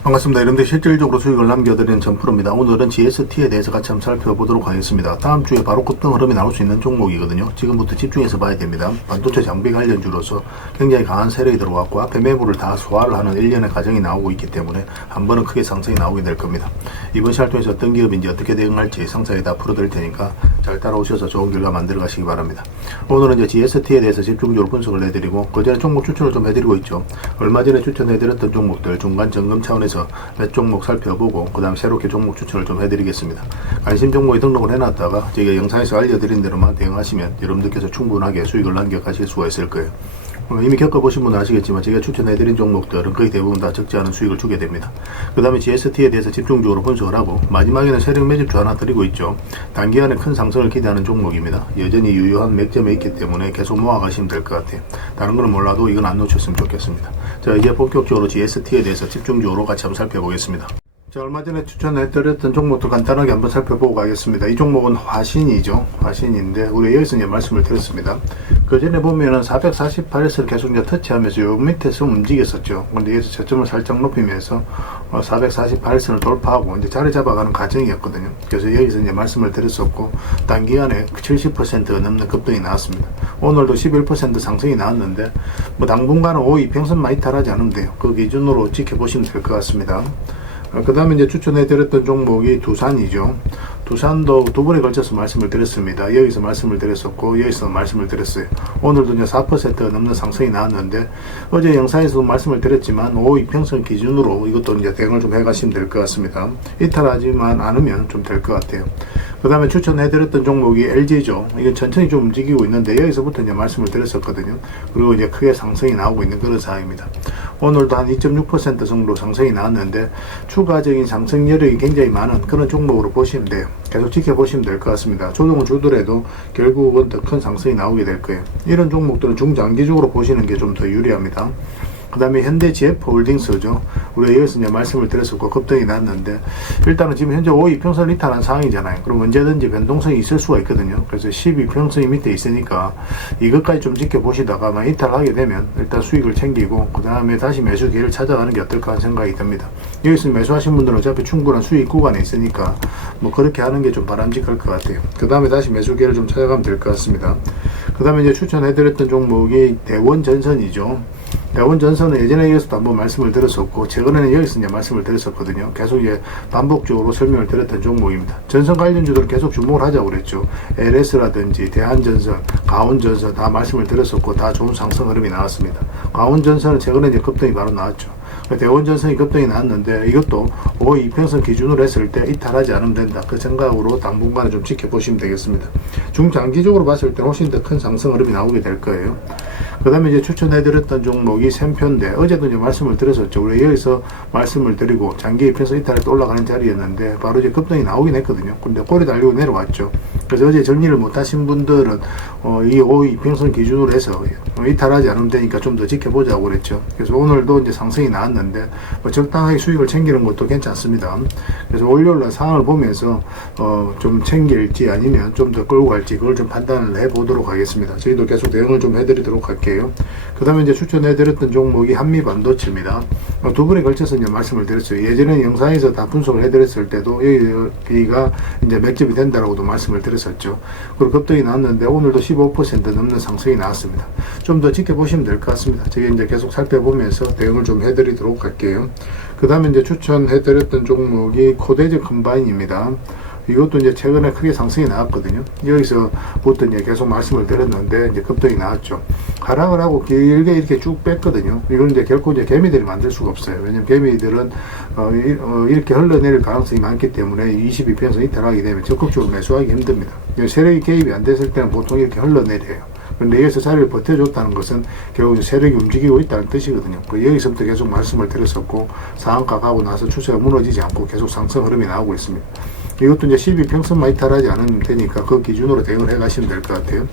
반갑습니다. 여러분들 실질적으로 수익을 남겨드리는 전프로입니다. 오늘은 GST에 대해서 같이 한번 살펴보도록 하겠습니다. 다음 주에 바로 급등 흐름이 나올 수 있는 종목이거든요. 지금부터 집중해서 봐야 됩니다. 반도체 장비 관련주로서 굉장히 강한 세력이 들어왔고 앞에 매물을 다 소화를 하는 일련의 과정이 나오고 있기 때문에 한 번은 크게 상승이 나오게 될 겁니다. 이번 시간을 통해서 어떤 기업인지 어떻게 대응할지 상세히 다 풀어드릴 테니까 잘 따라오셔서 좋은 결과 만들어 가시기 바랍니다. 오늘은 이제 GST에 대해서 집중적으로 분석을 해드리고 그 전에 종목 추천을 좀 해드리고 있죠. 얼마 전에 추천해드렸던 종목들 중간 점검 차원에서 몇 종목 살펴보고 그 다음 새롭게 종목 추천을 좀 해드리겠습니다. 관심 종목에 등록을 해놨다가 제가 영상에서 알려드린 대로만 대응하시면 여러분들께서 충분하게 수익을 남겨가실 수가 있을 거예요. 이미 겪어보신 분은 아시겠지만 제가 추천해드린 종목들은 거의 대부분 다 적지 않은 수익을 주게 됩니다. 그 다음에 GST에 대해서 집중적으로 분석을 하고 마지막에는 세력 매집주 하나 드리고 있죠. 단기간에 큰 상승을 기대하는 종목입니다. 여전히 유효한 맥점에 있기 때문에 계속 모아가시면 될 것 같아요. 다른 거는 몰라도 이건 안 놓쳤으면 좋겠습니다. 자, 이제 본격적으로 GST에 대해서 집중적으로 같이 한번 살펴보겠습니다. 자, 얼마 전에 추천해드렸던 종목도 간단하게 한번 살펴보고 가겠습니다. 이 종목은 화신이죠. 화신인데 우리 여기서 이제 말씀을 드렸습니다. 그 전에 보면은 448에서 계속 이제 터치하면서 요 밑에서 움직였었죠. 근데 여기서 저점을 살짝 높이면서 448선을 돌파하고 이제 자리 잡아가는 과정이었거든요. 그래서 여기서 이제 말씀을 드렸었고 단기간에 70%가 넘는 급등이 나왔습니다. 오늘도 11% 상승이 나왔는데 뭐 당분간은 5 이평선만 이탈하지 않으면 돼요. 그 기준으로 지켜보시면 될 것 같습니다. 그 다음에 이제 추천해드렸던 종목이 두산이죠. 두산도 두 번에 걸쳐서 말씀을 드렸습니다. 여기서 말씀을 드렸었고 여기서 말씀을 드렸어요. 오늘도 이제 4%가 넘는 상승이 나왔는데 어제 영상에서도 말씀을 드렸지만 5 이평선 기준으로 이것도 이제 대응을 좀 해가시면 될 것 같습니다. 이탈하지만 않으면 좀 될 것 같아요. 그 다음에 추천해드렸던 종목이 LG죠. 이건 천천히 좀 움직이고 있는데 여기서부터 이제 말씀을 드렸었거든요. 그리고 이제 크게 상승이 나오고 있는 그런 상황입니다. 오늘도 한 2.6% 정도 상승이 나왔는데 추가적인 상승 여력이 굉장히 많은 그런 종목으로 보시면 돼요. 계속 지켜보시면 될 것 같습니다. 조정을 주더라도 결국은 더 큰 상승이 나오게 될 거예요. 이런 종목들은 중장기적으로 보시는 게 좀 더 유리합니다. 그 다음에 현대 GF홀딩스죠. 우리가 여기서 이제 말씀을 드렸었고 급등이 났는데 일단은 지금 현재 5 이평선을 이탈한 상황이잖아요. 그럼 언제든지 변동성이 있을 수가 있거든요. 그래서 10 이평선이 밑에 있으니까 이것까지 좀 지켜보시다가 만 이탈하게 되면 일단 수익을 챙기고 그 다음에 다시 매수 기회를 찾아가는 게 어떨까 하는 생각이 듭니다. 여기서 매수하신 분들은 어차피 충분한 수익 구간에 있으니까 뭐 그렇게 하는 게 좀 바람직할 것 같아요. 그 다음에 다시 매수 기회를 좀 찾아가면 될 것 같습니다. 그 다음에 이제 추천해드렸던 종목이 대원전선이죠. 대원전선은 예전에 여기서도 한번 말씀을 드렸었고 최근에는 여기서 이제 말씀을 드렸었거든요. 계속 이제 반복적으로 설명을 드렸던 종목입니다. 전선 관련주들은 계속 주목을 하자고 그랬죠. LS라든지 대한전선, 가온전선 다 말씀을 드렸었고 다 좋은 상승 흐름이 나왔습니다. 가온전선은 최근에 이제 급등이 바로 나왔죠. 대원전선이 급등이 나왔는데 이것도 5 이평선 기준으로 했을 때 이탈하지 않으면 된다. 그 생각으로 당분간은 좀 지켜보시면 되겠습니다. 중장기적으로 봤을 때 훨씬 더 큰 상승 흐름이 나오게 될 거예요. 그 다음에 이제 추천해드렸던 종목이 샘표인데 어제도 이제 말씀을 드렸었죠. 우리 여기서 말씀을 드리고 장기 이평선 이탈해서 올라가는 자리였는데 바로 이제 급등이 나오긴 했거든요. 근데 꼬리 달리고 내려왔죠. 그래서 어제 정리를 못하신 분들은 이 5 이평선 기준으로 해서 이탈하지 않으면 되니까 좀 더 지켜보자고 그랬죠. 그래서 오늘도 이제 상승이 나왔는데 적당하게 수익을 챙기는 것도 괜찮습니다. 그래서 월요일날 상황을 보면서 좀 챙길지 아니면 좀 더 끌고 갈지 그걸 좀 판단을 해보도록 하겠습니다. 저희도 계속 대응을 좀 해드리도록 할게요. 그 다음에 이제 추천해드렸던 종목이 한미반도체입니다. 두 번에 걸쳐서 이제 말씀을 드렸어요. 예전에 영상에서 다 분석을 해드렸을 때도 여기가 이제 맥점이 된다라고도 말씀을 드렸었죠. 그리고 급등이 나왔는데 오늘도 15% 넘는 상승이 나왔습니다. 좀 더 지켜보시면 될 것 같습니다. 제가 이제 계속 살펴보면서 대응을 좀 해드리도록 할게요. 그 다음에 이제 추천해드렸던 종목이 코데즈 컴바인입니다. 이것도 이제 최근에 크게 상승이 나왔거든요. 여기서부터 이제 계속 말씀을 드렸는데 이제 급등이 나왔죠. 하락을 하고 길게 이렇게 쭉 뺐거든요. 이건 이제 결코 이제 개미들이 만들 수가 없어요. 왜냐면 개미들은 이렇게 흘러내릴 가능성이 많기 때문에 22평선 이탈하게 되면 적극적으로 매수하기 힘듭니다. 세력이 개입이 안 됐을 때는 보통 이렇게 흘러내려요. 근데 여기서 자리를 버텨줬다는 것은 결국 세력이 움직이고 있다는 뜻이거든요. 여기서부터 계속 말씀을 드렸었고 상한가 가고 나서 추세가 무너지지 않고 계속 상승 흐름이 나오고 있습니다. 이것도 이제 12평선만 이탈하지 않으면 되니까 그 기준으로 대응을 해 가시면 될 것 같아요.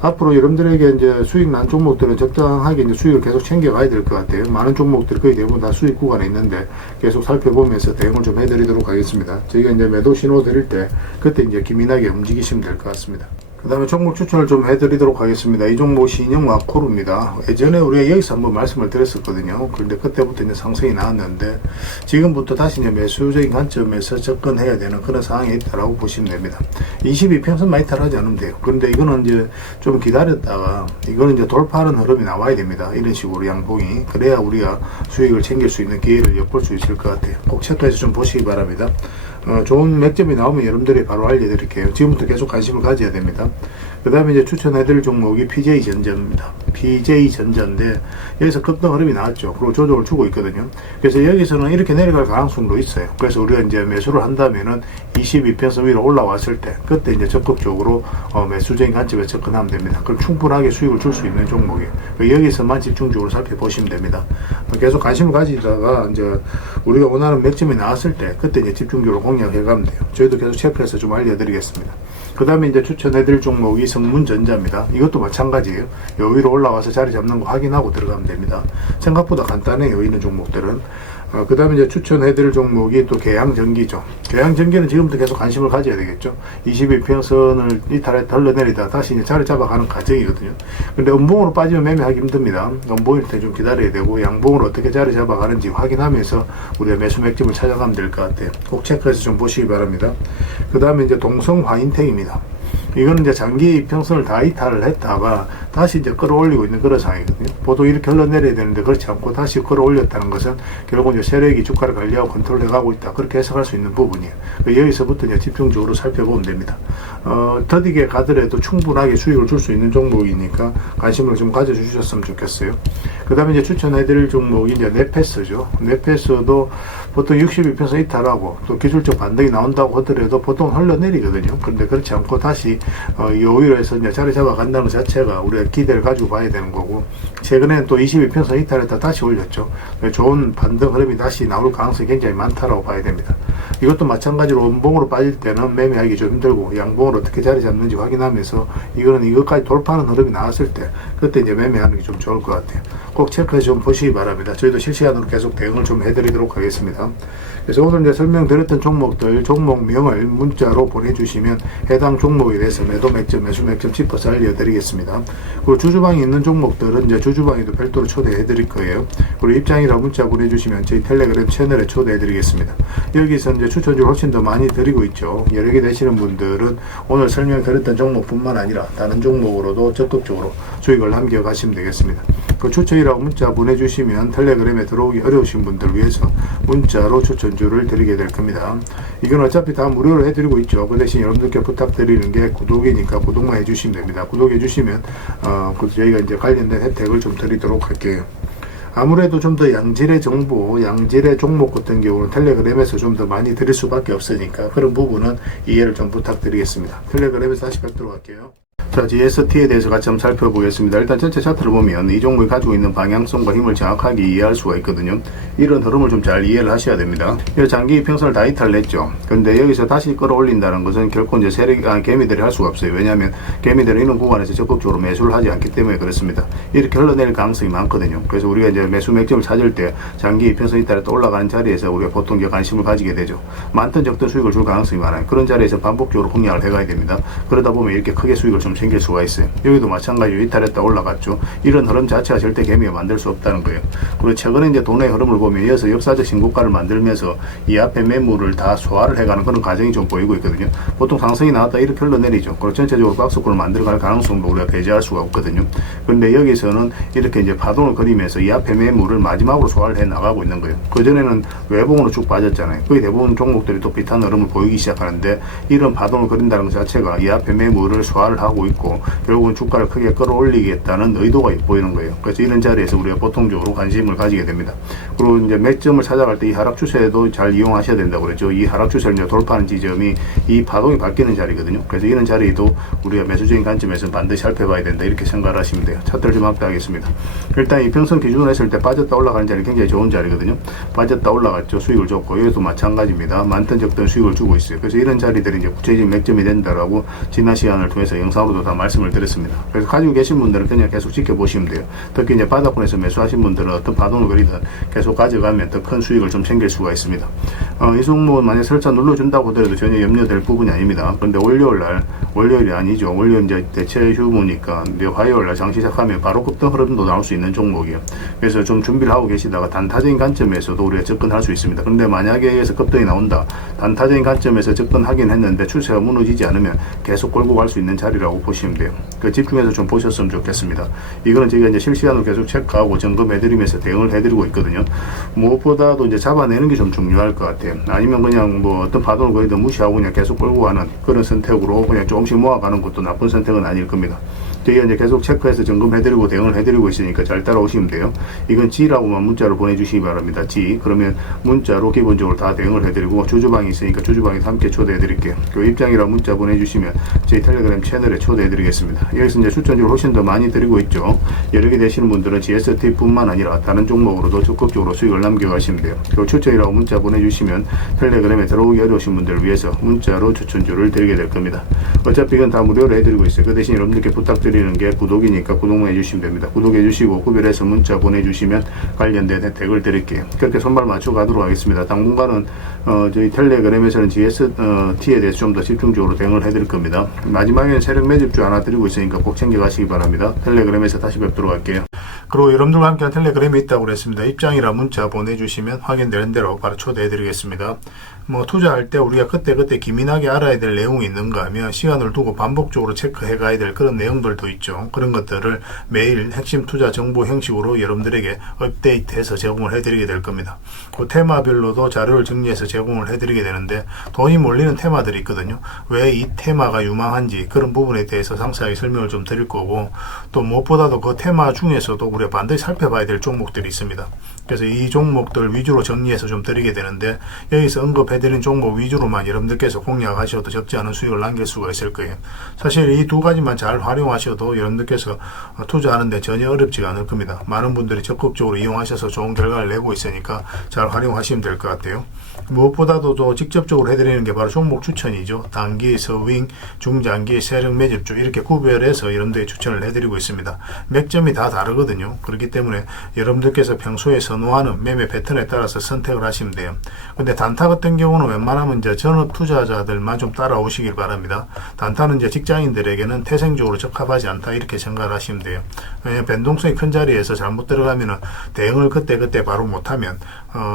앞으로 여러분들에게 이제 수익 난 종목들은 적당하게 이제 수익을 계속 챙겨가야 될 것 같아요. 많은 종목들 거의 대부분 다 수익 구간에 있는데 계속 살펴보면서 대응을 좀 해드리도록 하겠습니다. 저희가 이제 매도 신호 드릴 때 그때 이제 기민하게 움직이시면 될 것 같습니다. 그 다음에 종목 추천을 좀 해드리도록 하겠습니다. 이 종목 신형 와코르입니다. 예전에 우리가 여기서 한번 말씀을 드렸었거든요. 그런데 그때부터 이제 상승이 나왔는데 지금부터 다시 이제 매수적인 관점에서 접근해야 되는 그런 상황이 있다라고 보시면 됩니다. 22평선 많이 탈하지 않으면 돼요. 그런데 이거는 이제 좀 기다렸다가 이거는 이제 돌파하는 흐름이 나와야 됩니다. 이런 식으로 양봉이. 그래야 우리가 수익을 챙길 수 있는 기회를 엿볼 수 있을 것 같아요. 꼭 체크해서 좀 보시기 바랍니다. 좋은 맥점이 나오면 여러분들이 바로 알려드릴게요. 지금부터 계속 관심을 가져야 됩니다. 그 다음에 이제 추천해드릴 종목이 PJ전자입니다. PJ전자인데 여기서 급등 흐름이 나왔죠. 그리고 조정을 주고 있거든요. 그래서 여기서는 이렇게 내려갈 가능성도 있어요. 그래서 우리가 이제 매수를 한다면은 22평선 위로 올라왔을 때 그때 이제 적극적으로 매수적인 관점에 접근하면 됩니다. 그럼 충분하게 수익을 줄 수 있는 종목이에요. 여기서만 집중적으로 살펴보시면 됩니다. 계속 관심을 가지다가 이제 우리가 원하는 맥점이 나왔을 때 그때 이제 집중적으로 공략해 가면 돼요. 저희도 계속 체크해서 좀 알려드리겠습니다. 그 다음에 이제 추천해드릴 종목이 성문전자입니다. 이것도 마찬가지예요. 여기로 올라와서 자리 잡는 거 확인하고 들어가면 됩니다. 생각보다 간단해요. 있는 종목들은. 그 다음에 이제 추천해드릴 종목이 또 계양전기죠. 계양전기는 지금부터 계속 관심을 가져야 되겠죠. 22평선을 이탈에 덜러내리다 다시 이제 자리 잡아가는 과정이거든요. 근데 음봉으로 빠지면 매매하기 힘듭니다. 음봉일 때 좀 기다려야 되고 양봉으로 어떻게 자리 잡아가는지 확인하면서 우리가 매수 맥점을 찾아가면 될 것 같아요. 꼭 체크해서 좀 보시기 바랍니다. 그 다음에 이제 동성화인텍입니다. 이거는 이제 장기 이평선을 다 이탈을 했다가 다시 이제 끌어올리고 있는 그런 상황이거든요. 보통 이렇게 흘러내려야 되는데 그렇지 않고 다시 끌어올렸다는 것은 결국 이제 세력이 주가를 관리하고 컨트롤해 가고 있다. 그렇게 해석할 수 있는 부분이에요. 여기서부터 이제 집중적으로 살펴보면 됩니다. 더디게 가더라도 충분하게 수익을 줄 수 있는 종목이니까 관심을 좀 가져주셨으면 좋겠어요. 그 다음에 이제 추천해드릴 종목이 이제 네페스죠. 네페스도 보통 62평선 이탈하고 또 기술적 반등이 나온다고 하더라도 보통 흘러내리거든요. 그런데 그렇지 않고 다시 여기로 해서 이제 자리 잡아간다는 것 자체가 우리가 기대를 가지고 봐야 되는 거고, 최근에는 또 22평선 이탈했다 다시 올렸죠. 좋은 반등 흐름이 다시 나올 가능성이 굉장히 많다라고 봐야 됩니다. 이것도 마찬가지로 음봉으로 빠질 때는 매매하기 좀 힘들고 양봉으로 어떻게 자리 잡는지 확인하면서 이거는 이것까지 돌파하는 흐름이 나왔을 때 그때 이제 매매하는 게 좀 좋을 것 같아요. 꼭 체크해서 좀 보시기 바랍니다. 저희도 실시간으로 계속 대응을 좀 해드리도록 하겠습니다. 그래서 오늘 이제 설명드렸던 종목들 종목명을 문자로 보내주시면 해당 종목에 대해서 매도 맥점, 매수 맥점 짚어서 알려드리겠습니다. 그리고 주주방에 있는 종목들은 이제 주주방에도 별도로 초대해드릴 거예요. 그리고 입장이라 문자 보내주시면 저희 텔레그램 채널에 초대해드리겠습니다. 여기서 이제 추천주를 훨씬 더 많이 드리고 있죠. 여러 개 되시는 분들은 오늘 설명드렸던 종목뿐만 아니라 다른 종목으로도 적극적으로 수익을 남겨가시면 되겠습니다. 그 추천이라고 문자 보내주시면 텔레그램에 들어오기 어려우신 분들 위해서 문자로 추천주를 드리게 될 겁니다. 이건 어차피 다 무료로 해드리고 있죠. 그 대신 여러분들께 부탁드리는 게 구독이니까 구독만 해주시면 됩니다. 구독해주시면 저희가 이제 관련된 혜택을 좀 드리도록 할게요. 아무래도 좀 더 양질의 정보, 양질의 종목 같은 경우는 텔레그램에서 좀 더 많이 드릴 수밖에 없으니까 그런 부분은 이해를 좀 부탁드리겠습니다. 텔레그램에서 다시 뵙도록 할게요. 자, GST에 대해서 같이 한번 살펴보겠습니다. 일단 전체 차트를 보면 이 종목이 가지고 있는 방향성과 힘을 정확하게 이해할 수가 있거든요. 이런 흐름을 좀 잘 이해를 하셔야 됩니다. 장기 평선을 다 이탈냈죠. 근데 여기서 다시 끌어올린다는 것은 결코 이제 개미들이 할 수가 없어요. 왜냐하면 개미들은 이런 구간에서 적극적으로 매수를 하지 않기 때문에 그렇습니다. 이렇게 흘러내릴 가능성이 많거든요. 그래서 우리가 이제 매수 맥점을 찾을 때 장기 평선 이탈에 또 올라가는 자리에서 우리가 보통 이제 관심을 가지게 되죠. 많든 적든 수익을 줄 가능성이 많아요. 그런 자리에서 반복적으로 공략을 해가야 됩니다. 그러다 보면 이렇게 크게 수익을 좀 챙길 수가 있어요. 여기도 마찬가지로 이탈했다 올라갔죠. 이런 흐름 자체가 절대 개미가 만들 수 없다는 거예요. 그리고 최근에 이제 돈의 흐름을 보면 이어서 역사적 신고가를 만들면서 이 앞에 매물을 다 소화를 해가는 그런 과정이 좀 보이고 있거든요. 보통 상승이 나왔다 이렇게 흘러내리죠. 그리고 전체적으로 박스권을 만들어갈 가능성도 우리가 배제할 수가 없거든요. 그런데 여기서는 이렇게 이제 파동을 그리면서 이 앞에 매물을 마지막으로 소화를 해 나가고 있는 거예요. 그전에는 외봉으로 쭉 빠졌잖아요. 거의 대부분 종목들이 또 비슷한 흐름을 보이기 시작하는데 이런 파동을 그린다는 것 자체가 이 앞에 매물을 소화를 하고 있고 결국은 주가를 크게 끌어올리겠다는 의도가 보이는 거예요. 그래서 이런 자리에서 우리가 보통적으로 관심을 가지게 됩니다. 그리고 이제 맥점을 찾아갈 때 이 하락 추세도 잘 이용하셔야 된다고 그랬죠. 이 하락 추세를 이제 돌파하는 지점이 이 파동이 바뀌는 자리거든요. 그래서 이런 자리도 우리가 매수적인 관점에서 반드시 살펴봐야 된다 이렇게 생각을 하시면 돼요. 차트를 좀 확대하겠습니다. 일단 이 평선 기준으로 했을 때 빠졌다 올라가는 자리 굉장히 좋은 자리거든요. 빠졌다 올라갔죠. 수익을 줬고 여기도 마찬가지입니다. 많든 적든 수익을 주고 있어요. 그래서 이런 자리들이 이제 구체적인 맥점이 된다라고 지난 시간을 통해서 영상으로도 전에도 다 말씀을 드렸습니다. 그래서 가지고 계신 분들은 그냥 계속 지켜보시면 돼요. 특히 이제 바닥권에서 매수하신 분들은 어떤 파동을 그리든 계속 가져가면 더 큰 수익을 좀 챙길 수가 있습니다. 이 종목은 만약 설사 눌러준다고 하더라도 전혀 염려될 부분이 아닙니다. 그런데 월요일이 아니죠. 월요일 이제 대체 휴무니까 화요일날 장시 시작하면 바로 급등 흐름도 나올 수 있는 종목이에요. 그래서 좀 준비를 하고 계시다가 단타적인 관점에서도 우리가 접근할 수 있습니다. 그런데 만약에 여기서 급등이 나온다. 단타적인 관점에서 접근하긴 했는데 추세가 무너지지 않으면 계속 끌고 갈 수 있는 자리라고 보시면 돼요. 그 집중해서 좀 보셨으면 좋겠습니다. 이거는 저희가 이제 실시간으로 계속 체크하고 점검해드리면서 대응을 해드리고 있거든요. 무엇보다도 이제 잡아내는 게 좀 중요할 것 같아요. 아니면 그냥 뭐 어떤 파동을 거의 다 무시하고 그냥 계속 끌고 가는 그런 선택으로 그냥 조금씩 모아가는 것도 나쁜 선택은 아닐 겁니다. 저희가 이제 계속 체크해서 점검해드리고 대응을 해드리고 있으니까 잘 따라오시면 돼요. 이건 G라고만 문자로 보내주시기 바랍니다. G. 그러면 문자로 기본적으로 다 대응을 해드리고 주주방이 있으니까 주주방에서 함께 초대해드릴게요. 그 입장이라 문자 보내주시면 저희 텔레그램 채널에 초대해드리겠습니다. 여기서 이제 추천주를 훨씬 더 많이 드리고 있죠. 여러 개 되시는 분들은 GST뿐만 아니라 다른 종목으로도 적극적으로 수익을 남겨가시면 돼요. 그 추천이라고 문자 보내주시면 텔레그램에 들어오기 어려우신 분들을 위해서 문자로 추천주를 드리게 될 겁니다. 어차피 이건 다 무료로 해드리고 있어요. 그 대신 여러분들께 부탁드리는 게 구독이니까 구독만 해주시면 됩니다. 구독해주시고 구별해서 문자 보내주시면 관련된 혜택을 드릴게요. 그렇게 손발 맞춰 가도록 하겠습니다. 당분간은 저희 텔레그램에서는 GST에 대해서 좀 더 집중적으로 대응을 해드릴 겁니다. 마지막에는 세력 매집주 하나 드리고 있으니까 꼭 챙겨가시기 바랍니다. 텔레그램에서 다시 뵙도록 할게요. 그리고 여러분들과 함께한 텔레그램이 있다고 그랬습니다. 입장이라 문자 보내주시면 확인되는 대로 바로 초대해드리겠습니다. 뭐 투자할 때 우리가 그때 기민하게 알아야 될 내용이 있는가 하면 시간을 두고 반복적으로 체크해 가야 될 그런 내용들도 있죠. 그런 것들을 매일 핵심 투자 정보 형식으로 여러분들에게 업데이트해서 제공을 해드리게 될 겁니다. 그 테마별로도 자료를 정리해서 제공을 해드리게 되는데 돈이 몰리는 테마들이 있거든요. 왜 이 테마가 유망한지 그런 부분에 대해서 상세하게 설명을 좀 드릴 거고, 또 무엇보다도 그 테마 중에서도 우리가 반드시 살펴봐야 될 종목들이 있습니다. 그래서 이 종목들 위주로 정리해서 좀 드리게 되는데, 여기서 언급해드린 종목 위주로만 여러분들께서 공략하셔도 적지 않은 수익을 남길 수가 있을 거예요. 사실 이 두 가지만 잘 활용하셔도 여러분들께서 투자하는데 전혀 어렵지가 않을 겁니다. 많은 분들이 적극적으로 이용하셔서 좋은 결과를 내고 있으니까 잘 활용하시면 될 것 같아요. 무엇보다도 또 직접적으로 해드리는 게 바로 종목 추천이죠. 단기, 서윙, 중장기, 세력 매집주 이렇게 구별해서 여러분들이 추천을 해드리고 있습니다. 맥점이 다 다르거든요. 그렇기 때문에 여러분들께서 평소에 선호하는 매매 패턴에 따라서 선택을 하시면 돼요. 근데 단타 같은 경우는 웬만하면 이제 전업 투자자들만 좀 따라오시길 바랍니다. 단타는 이제 직장인들에게는 태생적으로 적합하지 않다 이렇게 생각을 하시면 돼요. 왜냐하면 변동성이 큰 자리에서 잘못 들어가면은 대응을 그때 바로 못하면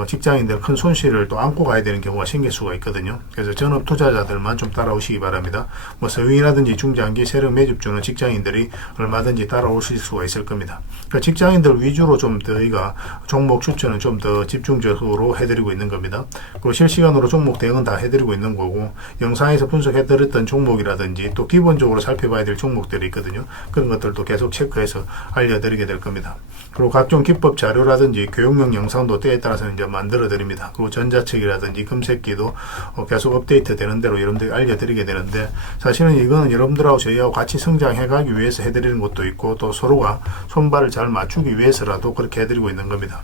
직장인들 큰 손실을 또 안고 가야 되는 경우가 생길 수가 있거든요. 그래서 전업 투자자들만 좀 따라오시기 바랍니다. 뭐 서윙이라든지 중장기 세력 매집주는 직장인들이 얼마든지 따라오실 수가 있을 겁니다. 그러니까 직장인들 위주로 좀 저희가 종목 추천은 좀 더 집중적으로 해드리고 있는 겁니다. 그리고 실시간으로 종목 대응은 다 해드리고 있는 거고, 영상에서 분석해드렸던 종목이라든지 또 기본적으로 살펴봐야 될 종목들이 있거든요. 그런 것들도 계속 체크해서 알려드리게 될 겁니다. 그리고 각종 기법 자료라든지 교육용 영상도 때에 따라서는 이제 만들어 드립니다. 그리고 전자책이라든지 검색기도 계속 업데이트 되는 대로 여러분들이 알려드리게 되는데, 사실은 이거는 여러분들하고 저희하고 같이 성장해 가기 위해서 해드리는 것도 있고, 또 서로가 손발을 잘 맞추기 위해서라도 그렇게 해드리고 있는 겁니다.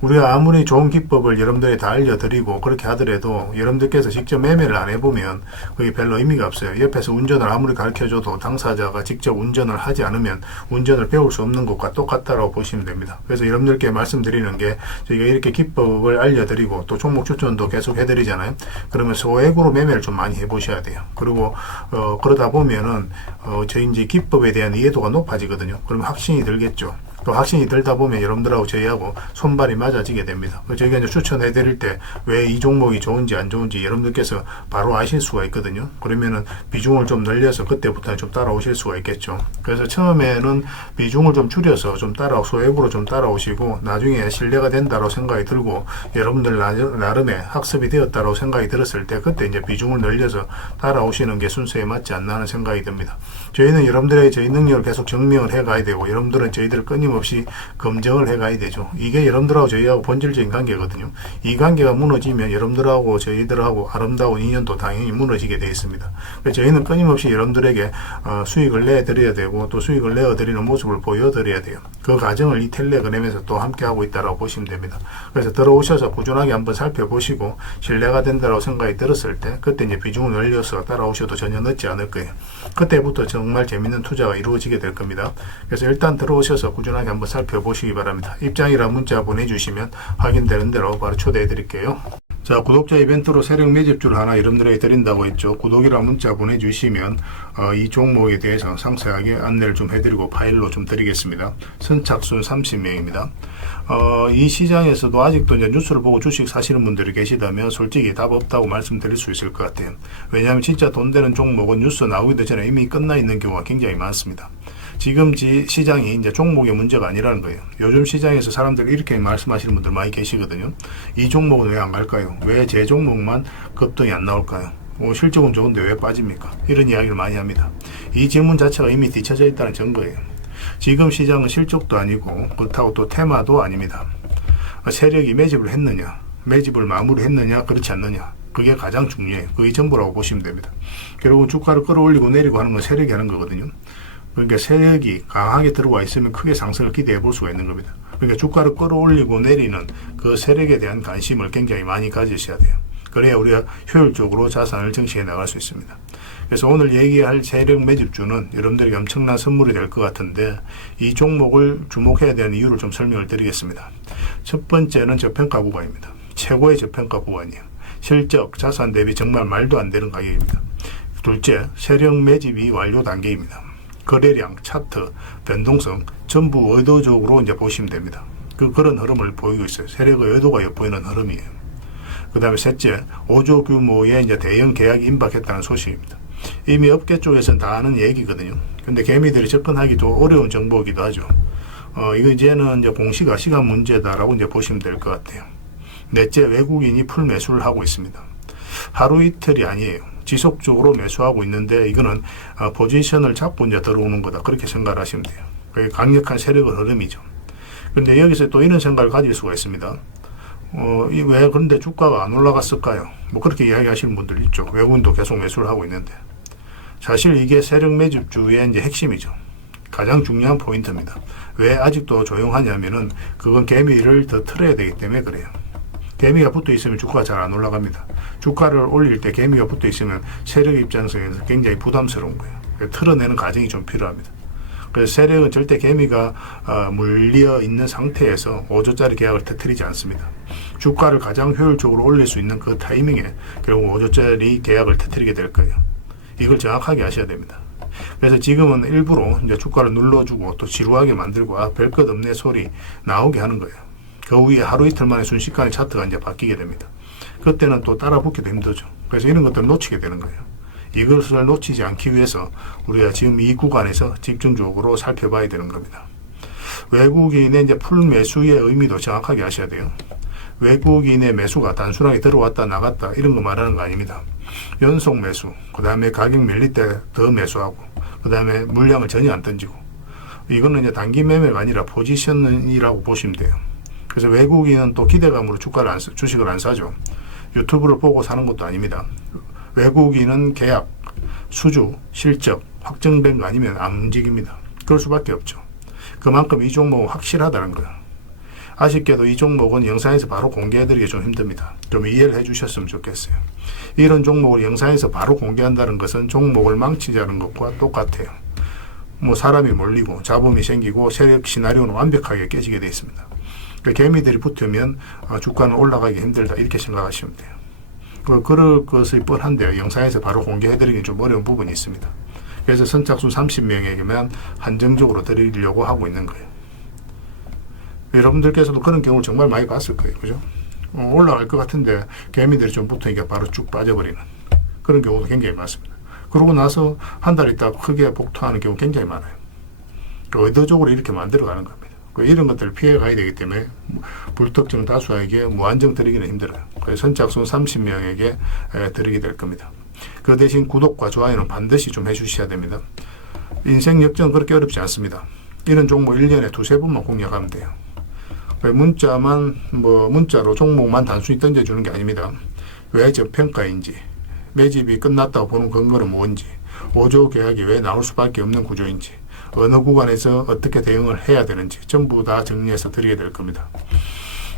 우리가 아무리 좋은 기법을 여러분들이 다 알려드리고 그렇게 하더라도 여러분들께서 직접 매매를 안 해보면 그게 별로 의미가 없어요. 옆에서 운전을 아무리 가르쳐줘도 당사자가 직접 운전을 하지 않으면 운전을 배울 수 없는 것과 똑같다라고 보시면 됩니다. 그래서 여러분들께 말씀드리는 게, 저희가 이렇게 기법을 알려드리고 또 종목 추천도 계속 해드리잖아요. 그러면 소액으로 매매를 좀 많이 해보셔야 돼요. 그리고 그러다 보면은 저희 이제 기법에 대한 이해도가 높아지거든요. 그러면 확신이 들겠죠. 또 확신이 들다 보면 여러분들하고 저희하고 손발이 맞아지게 됩니다. 저희가 이제 추천해 드릴 때 왜 이 종목이 좋은지 안 좋은지 여러분들께서 바로 아실 수가 있거든요. 그러면은 비중을 좀 늘려서 그때부터 좀 따라오실 수가 있겠죠. 그래서 처음에는 비중을 좀 줄여서 좀 소액으로 좀 따라오시고, 나중에 신뢰가 된다고 생각이 들고 여러분들 나름의 학습이 되었다고 생각이 들었을 때 그때 이제 비중을 늘려서 따라오시는 게 순서에 맞지 않나 하는 생각이 듭니다. 저희는 여러분들의 저희 능력을 계속 증명을 해 가야 되고, 여러분들은 저희들을 끊임없이 끊임없이 검증을 해가야 되죠. 이게 여러분들하고 저희하고 본질적인 관계거든요. 이 관계가 무너지면 여러분들하고 저희들하고 아름다운 인연도 당연히 무너지게 되어 있습니다. 그래서 저희는 끊임없이 여러분들에게 수익을 내드려야 되고 또 수익을 내어드리는 모습을 보여드려야 돼요. 그 과정을 이 텔레그램에서 또 함께 하고 있다고 보시면 됩니다. 그래서 들어오셔서 꾸준하게 한번 살펴보시고 신뢰가 된다고 생각이 들었을 때 그때 이제 비중을 늘려서 따라오셔도 전혀 늦지 않을 거예요. 그때부터 정말 재밌는 투자가 이루어지게 될 겁니다. 그래서 일단 들어오셔서 꾸준하게 한번 살펴보시기 바랍니다. 입장이라 문자 보내주시면 확인되는 대로 바로 초대해 드릴게요. 자, 구독자 이벤트로 세력 매집주를 하나 여러분들에게 드린다고 했죠. 구독이랑 문자 보내주시면 이 종목에 대해서 상세하게 안내를 좀 해드리고 파일로 좀 드리겠습니다. 선착순 30명입니다. 이 시장에서도 아직도 이제 뉴스를 보고 주식 사시는 분들이 계시다면 솔직히 답 없다고 말씀드릴 수 있을 것 같아요. 왜냐하면 진짜 돈 되는 종목은 뉴스 나오기도 전에 이미 끝나 있는 경우가 굉장히 많습니다. 지금 시장이 이제 종목의 문제가 아니라는 거예요. 요즘 시장에서 사람들이 이렇게 말씀하시는 분들 많이 계시거든요. 이 종목은 왜 안 갈까요? 왜 제 종목만 급등이 안 나올까요? 실적은 좋은데 왜 빠집니까? 이런 이야기를 많이 합니다. 이 질문 자체가 이미 뒤쳐져 있다는 증거예요. 지금 시장은 실적도 아니고 그렇다고 또 테마도 아닙니다. 세력이 매집을 했느냐, 매집을 마무리했느냐, 그렇지 않느냐. 그게 가장 중요해요. 그게 전부라고 보시면 됩니다. 결국은 주가를 끌어올리고 내리고 하는 건 세력이 하는 거거든요. 그러니까 세력이 강하게 들어와 있으면 크게 상승을 기대해 볼 수가 있는 겁니다. 그러니까 주가를 끌어올리고 내리는 그 세력에 대한 관심을 굉장히 많이 가지셔야 돼요. 그래야 우리가 효율적으로 자산을 정치해 나갈 수 있습니다. 그래서 오늘 얘기할 세력 매집주는 여러분들에게 엄청난 선물이 될 것 같은데 이 종목을 주목해야 되는 이유를 좀 설명을 드리겠습니다. 첫 번째는 저평가 구간입니다. 최고의 저평가 구간이에요. 실적, 자산 대비 정말 말도 안 되는 가격입니다. 둘째, 세력 매집이 완료 단계입니다. 거래량, 차트, 변동성 전부 의도적으로 이제 보시면 됩니다. 그런 흐름을 보이고 있어요. 세력의 의도가 엿보이는 흐름이에요. 그 다음에 셋째, 5조 규모의 이제 대형 계약이 임박했다는 소식입니다. 이미 업계 쪽에서는 다 아는 얘기거든요. 근데 개미들이 접근하기도 어려운 정보이기도 하죠. 이거 이제는 이제 공시가 시간 문제다라고 이제 보시면 될 것 같아요. 넷째, 외국인이 풀 매수를 하고 있습니다. 하루 이틀이 아니에요. 지속적으로 매수하고 있는데 이거는 포지션을 잡고 이제 들어오는 거다. 그렇게 생각을 하시면 돼요. 그게 강력한 세력의 흐름이죠. 그런데 여기서 또 이런 생각을 가질 수가 있습니다. 왜 그런데 주가가 안 올라갔을까요? 뭐 그렇게 이야기하시는 분들 있죠. 외국인도 계속 매수를 하고 있는데. 사실 이게 세력 매집주의 이제 핵심이죠. 가장 중요한 포인트입니다. 왜 아직도 조용하냐면은 그건 개미를 더 틀어야 되기 때문에 그래요. 개미가 붙어 있으면 주가가 잘 안 올라갑니다. 주가를 올릴 때 개미가 붙어 있으면 세력 입장에서 굉장히 부담스러운 거예요. 틀어내는 과정이 좀 필요합니다. 그래서 세력은 절대 개미가 물려 있는 상태에서 5조짜리 계약을 터뜨리지 않습니다. 주가를 가장 효율적으로 올릴 수 있는 그 타이밍에 결국 5조짜리 계약을 터뜨리게 될 거예요. 이걸 정확하게 아셔야 됩니다. 그래서 지금은 일부러 이제 주가를 눌러주고 또 지루하게 만들고 별 것 없네 소리 나오게 하는 거예요. 그 후에 하루 이틀 만에 순식간에 차트가 이제 바뀌게 됩니다. 그때는 또 따라 붙기도 힘들죠. 그래서 이런 것들을 놓치게 되는 거예요. 이것을 놓치지 않기 위해서 우리가 지금 이 구간에서 집중적으로 살펴봐야 되는 겁니다. 외국인의 이제 풀 매수의 의미도 정확하게 아셔야 돼요. 외국인의 매수가 단순하게 들어왔다 나갔다 이런 거 말하는 거 아닙니다. 연속 매수, 그 다음에 가격 밀릴 때 더 매수하고, 그 다음에 물량을 전혀 안 던지고, 이거는 이제 단기 매매가 아니라 포지션이라고 보시면 돼요. 그래서 외국인은 또 기대감으로 주식을 안 사죠. 유튜브를 보고 사는 것도 아닙니다. 외국인은 계약, 수주, 실적 확정된 거 아니면 안 움직입니다. 그럴 수밖에 없죠. 그만큼 이 종목은 확실하다는 거예요. 아쉽게도 이 종목은 영상에서 바로 공개해드리기 좀 힘듭니다. 좀 이해를 해주셨으면 좋겠어요. 이런 종목을 영상에서 바로 공개한다는 것은 종목을 망치자는 것과 똑같아요. 뭐 사람이 몰리고 잡음이 생기고 세력 시나리오는 완벽하게 깨지게 되어 있습니다. 개미들이 붙으면 주가는 올라가기 힘들다 이렇게 생각하시면 돼요. 그럴 것이 뻔한데요. 영상에서 바로 공개해드리기 좀 어려운 부분이 있습니다. 그래서 선착순 30명에게만 한정적으로 드리려고 하고 있는 거예요. 여러분들께서도 그런 경우를 정말 많이 봤을 거예요. 그죠? 올라갈 것 같은데 개미들이 좀 붙으니까 바로 쭉 빠져버리는 그런 경우도 굉장히 많습니다. 그러고 나서 한 달 있다 크게 복토하는 경우 굉장히 많아요. 의도적으로 이렇게 만들어가는 겁니다. 이런 것들을 피해 가야 되기 때문에 불특정 다수에게 무한정 드리기는 힘들어요. 그래서 선착순 30명에게 드리게 될 겁니다. 그 대신 구독과 좋아요는 반드시 좀 해주셔야 됩니다. 인생 역전 그렇게 어렵지 않습니다. 이런 종목 1년에 두세 번만 공략하면 돼요. 문자로 종목만 단순히 던져주는 게 아닙니다. 왜 저평가인지, 매집이 끝났다고 보는 근거는 뭔지, 5조 계약이 왜 나올 수밖에 없는 구조인지, 어느 구간에서 어떻게 대응을 해야 되는지 전부 다 정리해서 드리게 될 겁니다.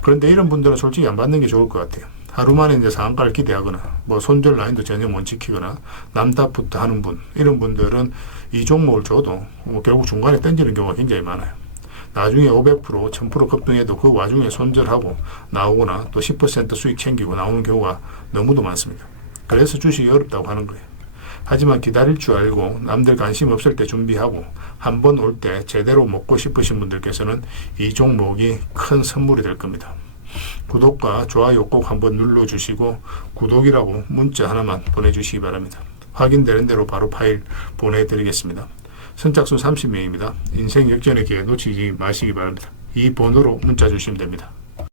그런데 이런 분들은 솔직히 안 받는 게 좋을 것 같아요. 하루 만에 이제 상한가를 기대하거나 손절 라인도 전혀 못 지키거나 남답부터 하는 분, 이런 분들은 이 종목을 줘도 결국 중간에 던지는 경우가 굉장히 많아요. 나중에 500%, 1000% 급등해도 그 와중에 손절하고 나오거나 또 10% 수익 챙기고 나오는 경우가 너무도 많습니다. 그래서 주식이 어렵다고 하는 거예요. 하지만 기다릴 줄 알고 남들 관심 없을 때 준비하고 한 번 올 때 제대로 먹고 싶으신 분들께서는 이 종목이 큰 선물이 될 겁니다. 구독과 좋아요 꼭 한번 눌러주시고 구독이라고 문자 하나만 보내주시기 바랍니다. 확인되는 대로 바로 파일 보내드리겠습니다. 선착순 30명입니다. 인생 역전의 기회 놓치지 마시기 바랍니다. 이 번호로 문자 주시면 됩니다.